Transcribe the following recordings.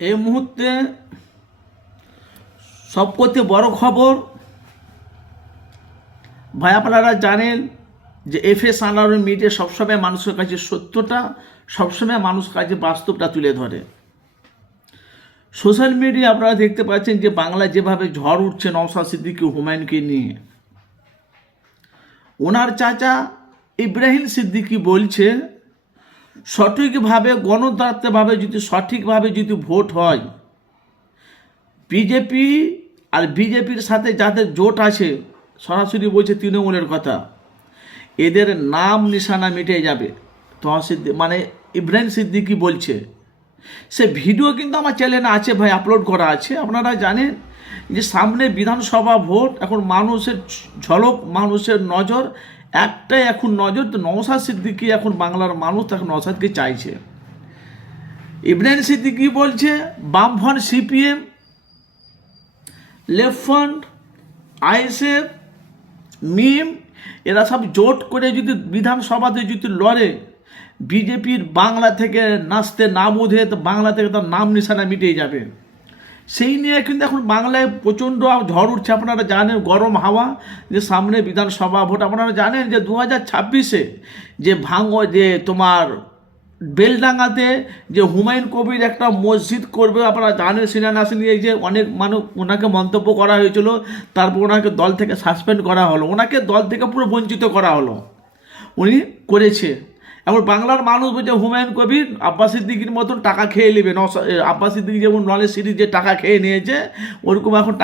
এই মুহূর্তে সবথেকে বড় খবর ভাই, আপনারা জানেন যে এফএস আনোয়ার মিডিয়া সবসময় মানুষের কাছে সত্যটা, সবসময় মানুষের কাছে বাস্তবটা তুলে ধরে। সোশ্যাল মিডিয়া আপনারা দেখতে পাচ্ছেন যে বাংলায় যেভাবে ঝড় উঠছে নওশাদ সিদ্দিকী হুমায়ুনকে নিয়ে। ওনার চাচা ইব্রাহিম সিদ্দিকী বলছে সঠিকভাবে গণতান্ত্রিকভাবে যদি সঠিকভাবে যদি ভোট হয়, বিজেপি আর বিজেপির সাথে যাদের জোট আছে, সরাসরি বলছে তৃণমূলের কথা, এদের নাম নিশানা মিটে যাবে। মানে ইব্রাহিম সিদ্দিকী বলছে, সে ভিডিও কিন্তু আমার চ্যানেলে আছে ভাই, আপলোড করা আছে। আপনারা জানেন যে সামনে বিধানসভা ভোট, এখন মানুষের ঝলক, মানুষের নজর একটাই, এখন নজর তো নওশাদ সিদ্দিকী। এখন বাংলার মানুষ এখন নওশাদকে চাইছে। ইব্রাহিম সিদ্দিকী বলছে বামফ্রন্ট, সিপিএম, লেফট ফ্রন্ট, আইএসএফ, মিম এরা সব জোট করে যদি বিধানসভাতে যদি লড়ে, বিজেপির বাংলা থেকে নাচতে নাম উঠে বাংলা থেকে তার নাম নিশানা মিটিয়ে যাবে। সেই নিয়ে কিন্তু এখন বাংলায় প্রচণ্ড ঝড় উঠছে। আপনারা জানেন গরম হাওয়া, যে সামনে বিধানসভা ভোট। আপনারা জানেন যে 2026-এ যে তোমার বেলডাঙ্গাতে যে হুমায়ুন কবির একটা মসজিদ করবে, আপনারা জানেন শিলান্যাস নিয়ে যে অনেক মানুষ ওনাকে মন্তব্য করা হয়েছিল, তারপর ওনাকে দল থেকে সাসপেন্ড করা হলো, ওনাকে দল থেকে পুরো বঞ্চিত করা হলো। উনি করেছে। এবার বাংলার মানুষ বলছে হুমায়ুন কবির আব্বাস সিদ্দিকীর মতন টাকা খেয়ে নেবে। আব্বাস সিদ্দিকী যেমন নলেজ সিরিজ যে টাকা খেয়ে নিয়েছে, ওরকম এখন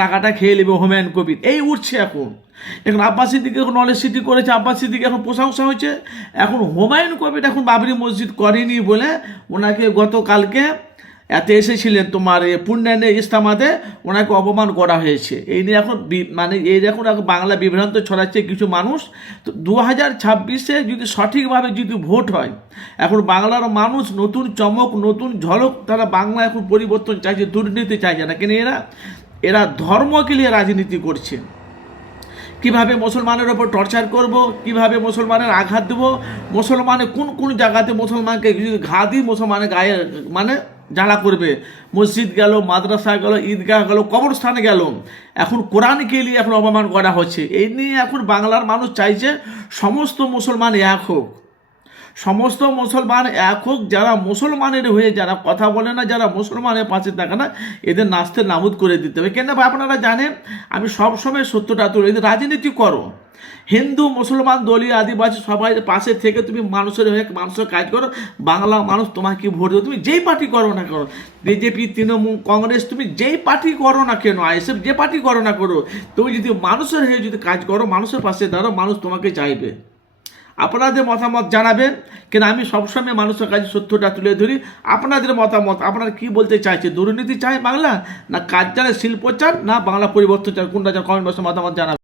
টাকাটা খেয়ে নেবে হুমায়ুন কবির। এই উঠছে এখন আব্বাস সিদ্দিকী এখন নলেজ সিটি করেছে, আব্বাস সিদ্দিকী এখন প্রশংসা হয়েছে। এখন হুমায়ুন কবির এখন বাবরি মসজিদ করেনি বলে ওনাকে গতকালকে এতে এসেছিলেন তোমার পুণ্যানে ইস্তামাতে, ওনাকে অপমান করা হয়েছে। এই নিয়ে এখন মানে এই এখন বাংলা বিভ্রান্ত ছড়াচ্ছে কিছু মানুষ। তো 2026-এ যদি সঠিকভাবে যদি ভোট হয়, এখন বাংলার মানুষ নতুন চমক, নতুন ঝলক, তারা বাংলা এখন পরিবর্তন চাইছে, দুর্নীতি চাইছে না। কেন এরা ধর্মকে নিয়ে রাজনীতি করছে। কিভাবে মুসলমানের ওপর টর্চার করব, কিভাবে মুসলমানের আঘাত দেব, মুসলমানের কোন জায়গাতে মুসলমানকে যদি ঘা দিই মুসলমানের গায়ে মানে জ্বালা করবে। মসজিদ গেল, মাদ্রাসা গেল, ঈদগাহ গেল, কবরস্থানে গেল, এখন কোরআনকে নিয়ে এখন অপমান করা হচ্ছে। এই নিয়ে এখন বাংলার মানুষ চাইছে সমস্ত মুসলমান এক হোক, সমস্ত মুসলমান এক হোক। যারা মুসলমানের হয়ে যারা কথা বলে না, যারা মুসলমানের পাশে থাকে না, এদের নাস্তে নাবুদ করে দিতে হবে। কেন আপনারা জানেন আমি সবসময় সত্যটা তুলে, এদের রাজনীতি করো, হিন্দু মুসলমান দলীয় আদিবাসী সবাই পাশে থেকে তুমি মানুষের হয়ে মানুষের কাজ করো। বাংলা মানুষ তোমাকে ভোট দেবে, তুমি যেই পার্টি করো না করো, বিজেপি, তৃণমূল, কংগ্রেস, তুমি যেই পার্টি করো না কেন, আইএসএফ, যে পার্টি করো না করো, তুমি যদি মানুষের হয়ে যদি কাজ করো, মানুষের পাশে দাঁড়াও, মানুষ তোমাকে চাইবে। আপনাদের মতামত জানাবেন, কেন আমি সবসময় মানুষের কাছে সত্যটা তুলে ধরি। আপনাদের মতামত, আপনারা কি বলতে চাইছে? দুর্নীতি চাই বাংলা, না কাজ চায়, শিল্প চান, না বাংলা পরিবর্তন চান? কোনটা চান? কমেন্ট বক্সে মতামত জানাবেন।